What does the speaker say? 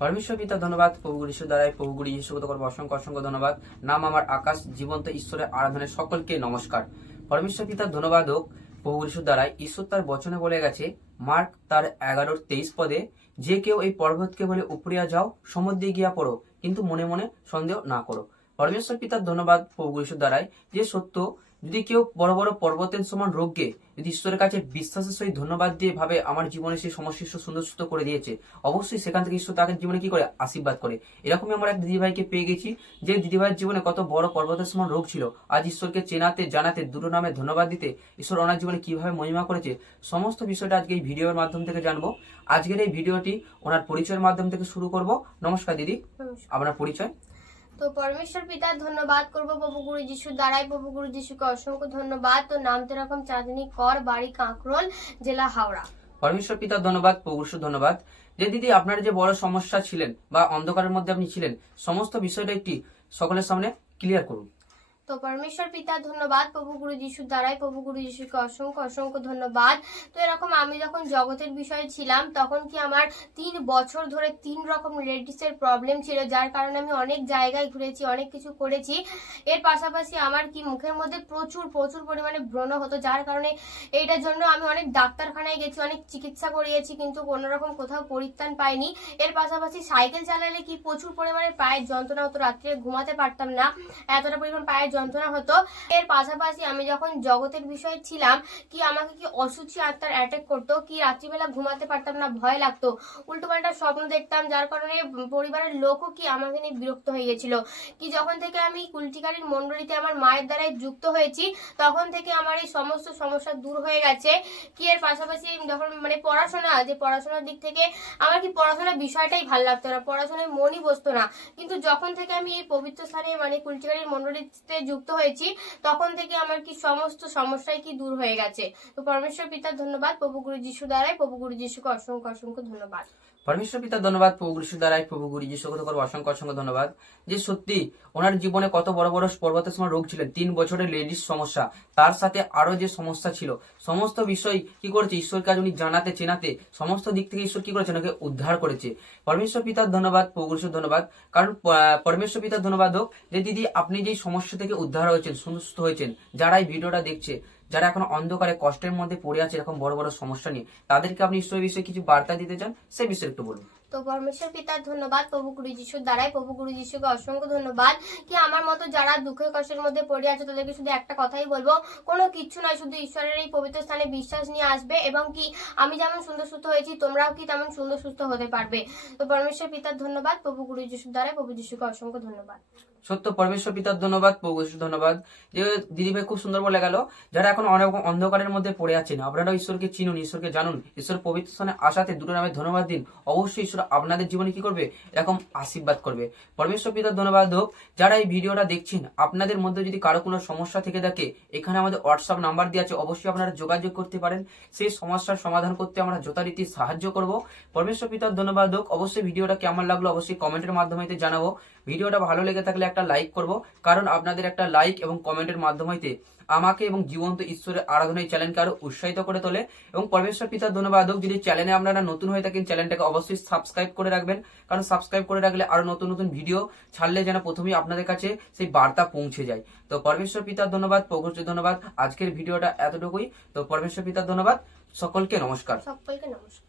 পরমেশ্বর পিতা, ধন্যবাদ। প্রভু যিশু দ্বারাই করব? অসংখ্য অসংখ্য ধন্যবাদ। নাম আমার আকাশ, জীবন্ত ঈশ্বরের আরাধনায় সকলকে নমস্কার। পরমেশ্বর পিতার ধন্যবাদ হোক। প্রভু যিশু দ্বারাই ঈশ্বর তার বচনে বলে গেছে, মার্ক তার এগারোর তেইশ পদে, যে কেউ এই পর্বতকে বলে উপরিয়া যাও, সমুদ্রে গিয়া পড়ো, কিন্তু মনে মনে সন্দেহ না করো। পরমেশ্বর পিতার ধন্যবাদ প্রভু দ্বারাই যে সত্য যদি কেউ বড় বড় পর্বতের সমান রোগকে যদি ঈশ্বরের কাছে বিশ্বাসের সহিত ধন্যবাদ দিয়ে ভাবে আমার জীবনে সেই সমস্যা সুন্দর সুস্থ করে দিয়েছে অবশ্যই সেখান থেকে ঈশ্বর তাকে জীবনে কি করে? আশীর্বাদ করে। এরকমই আমরা এক দিদিভাইকে পেয়ে গেছি যে দিদিভাইয়ের জীবনে কত বড় পর্বতের সমান রোগ ছিল। আজ ঈশ্বরকে চেনাতে জানাতে দুটো নামে ধন্যবাদ দিতে ঈশ্বর ওনার জীবনে কীভাবে মহিমা করেছে সমস্ত বিষয়টা আজকে এই ভিডিওর মাধ্যম থেকে জানব। আজকের এই ভিডিওটি ওনার পরিচয়ের মাধ্যম থেকে শুরু করব। নমস্কার দিদি। আপনার পরিচয়? তো পরমেশ্বর পিতার ধন্যবাদ করব প্রভু গুরু যিশুর দ্বারাই। প্রভু গুরু যিশুকে অসংখ্য ধন্যবাদ। তো নাম তো এরকম চাঁদনি কর, বাড়ি কাঁকরোল, জেলা হাওড়া। পরমেশ্বর পিতার ধন্যবাদ প্রভুর ধন্যবাদ। যে দিদি আপনার যে বড় সমস্যা ছিলেন বা অন্ধকারের মধ্যে আপনি ছিলেন, সমস্ত বিষয়টা একটি সকলের সামনে ক্লিয়ার করুন। তো পরমেশ্বর পিতার ধন্যবাদ। প্রভু গুরু যিশুর দ্বারাই প্রভু গুরু যিশুকে অসংখ্য অসংখ্য ধন্যবাদ। তো এরকম আমি যখন জগতের বিষয়ে ছিলাম, তখন কি আমার তিন বছর ধরে তিন রকম লেডিসের প্রবলেম ছিল, যার কারণে আমি অনেক জায়গায় ঘুরেছি, অনেক কিছু করেছি। এর পাশাপাশি আমার কি মুখের মধ্যে প্রচুর প্রচুর পরিমাণে ব্রণ হতো, যার কারণে এইটার জন্য আমি অনেক ডাক্তারখানায় গেছি, অনেক চিকিৎসা করিয়েছি, কিন্তু কোনো রকম কোথাও পরিত্রাণ পাইনি। এর পাশাপাশি সাইকেল চালালে কি প্রচুর পরিমাণে পায়ের যন্ত্রণা হতো, রাত্রে ঘুমাতে পারতাম না, এতটা পরিমাণ পায়ের যন্ত্রণা হতো। এর পাশাপাশি আমি যখন জগতের বিষয়ে ছিলাম, কি আমাকে কি অসুচি আত্মার অ্যাটাক করতো, কি রাত্রিবেলা ঘুমাতে পারতাম না, ভয় লাগতো, উল্টোপাল্টা স্বপ্ন দেখতাম, যার কারণে পরিবারের লোকও কি আমাকে নিয়ে বিরক্ত হয়ে গেছিল। কি যখন থেকে আমি কুলটিকারীর মণ্ডলীতে আমার মায়ের দ্বারাই যুক্ত হয়েছি, তখন থেকে আমার এই সমস্ত সমস্যা দূর হয়ে গেছে। কি এর পাশাপাশি যখন মানে পড়াশোনা, যে পড়াশোনার দিক থেকে আমার কি পড়াশোনার বিষয়টাই ভালো লাগতো না, পড়াশোনায় মনই বসতো না। কিন্তু যখন থেকে আমি এই পবিত্র স্থানে মানে কুলটিকারীর মণ্ডলীতে যুক্ত হয়েছি, তখন থেকে আমার কি সমস্ত সমস্যাই কি দূর হয়ে গেছে। তো পরমেশ্বর পিতার ধন্যবাদ, প্রভু গুরু যিশু দ্বারাই প্রভু গুরু যিশুকে অসংখ্য অসংখ্য ধন্যবাদ। পরমেশ্বর পিতার ধন্যবাদ, প্রভু যিশু দ্বারাই, প্রভু গুরু যিশুগত করব, অসংখ্য অসংখ্য ধন্যবাদ। যে সত্যি ওনার জীবনে কত বড় বড় পর্বতের সময় রোগ ছিলেন, তিন বছরের লেডিস সমস্যা, তার সাথে আরও যে সমস্যা ছিল, সমস্ত বিষয় কি করেছে, ঈশ্বরকে আজ উনি জানাতে, চেনাতে, সমস্ত দিক থেকে ঈশ্বর কি করেছে ওনাকে উদ্ধার করেছে। পরমেশ্বর পিতার ধন্যবাদ, প্রভু যিশুর ধন্যবাদ। কারণ পরমেশ্বর পিতার ধন্যবাদ হোক, যে দিদি আপনি যে সমস্যা থেকে উদ্ধার হয়েছেন, সুস্থ হয়েছেন যারা এই ভিডিওটা দেখছে যারা এখন অন্ধকারে কষ্টের মধ্যে পড়ে আছে এরকম বড় বড় সমস্যা নিয়ে, তাদেরকে আপনি ঈশ্বরের বিষয়ে কিছু বার্তা দিতে চান? সে বিষয়ে একটু বলুন। তো পরমেশ্বর পিতার ধন্যবাদ, প্রভু গুরু যিশুর দ্বারাই, প্রভু গুরু যিশুকে অসংখ্য ধন্যবাদ কি আমার মতো যারা দুঃখের কষ্টের মধ্যে পড়ে আছে তাদেরকে শুধু একটা কথাই বলব, কোনো কিচ্ছু নয়, শুধু ঈশ্বরের এই পবিত্র স্থানে বিশ্বাস নিয়ে আসবে এবং কি আমি যেমন সুন্দর সুস্থ হয়েছি, তোমরাও কি তেমন সুন্দর সুস্থ হতে পারবে। তো পরমেশ্বর পিতার ধন্যবাদ, প্রভু গুরু যিশুর দ্বারাই, প্রভু যিশুকে অসংখ্য ধন্যবাদ। সত্য, পরমেশ্বর, পিতার ধন্যবাদ, প্রভু ধন্যবাদ। যে দিদিভাই খুব সুন্দর বলে গেল, যারা এখন অনেক অন্ধকারের মধ্যে পড়ে আছেন আপনারা ঈশ্বরকে চিনুন, ঈশ্বরকে জানুন। ঈশ্বর পবিত্র স্থানে আসাতে দুটো নামে ধন্যবাদ দিন। অবশ্যই ঈশ্বর আপনাদের জীবনে কি করবে? এরকম আশীর্বাদ করবে। পরমেশ্বর, পিতার ধন্যবাদ হোক। যারা এই ভিডিওটা দেখছেন, আপনাদের মধ্যে যদি কারও কোনো সমস্যা থেকে থাকে, এখানে আমাদের হোয়াটসঅ্যাপ নাম্বার দেওয়া আছে, অবশ্যই আপনারা যোগাযোগ করতে পারেন। সেই সমস্যার সমাধান করতে আমরা যথারীতি সাহায্য করব। পরমেশ্বর, পিতার ধন্যবাদ হোক। অবশ্যই ভিডিওটা কেমন লাগল, অবশ্যই কমেন্টের মাধ্যমে জানাব। ভিডিওটা ভালো লেগে থাকলে একটা লাইক করব। কারণ আপনাদের একটা লাইক এবং কমেন্টের মাধ্যমে আমাকে এবং জীবন্ত ঈশ্বরের আরাধনা এই চ্যানেলকে আরও উৎসাহিত করে তোলে। এবং পরমেশ্বর পিতার ধন্যবাদ হোক, যদি চ্যানেলে আপনারা নতুন হয়ে থাকেন চ্যানেলটাকে অবশ্যই সাবস্ক্রাইব করে রাখবেন। কারণ সাবস্ক্রাইব করে রাখলে আরও নতুন নতুন ভিডিও ছাড়লে যেন প্রথমেই আপনাদের কাছে সেই বার্তা পৌঁছে যায়। তো পরমেশ্বর পিতার ধন্যবাদ প্রভুর ধন্যবাদ। আজকের ভিডিওটা এতটুকুই। তো পরমেশ্বর পিতার ধন্যবাদ। সকলকে নমস্কার। সকলকে নমস্কার।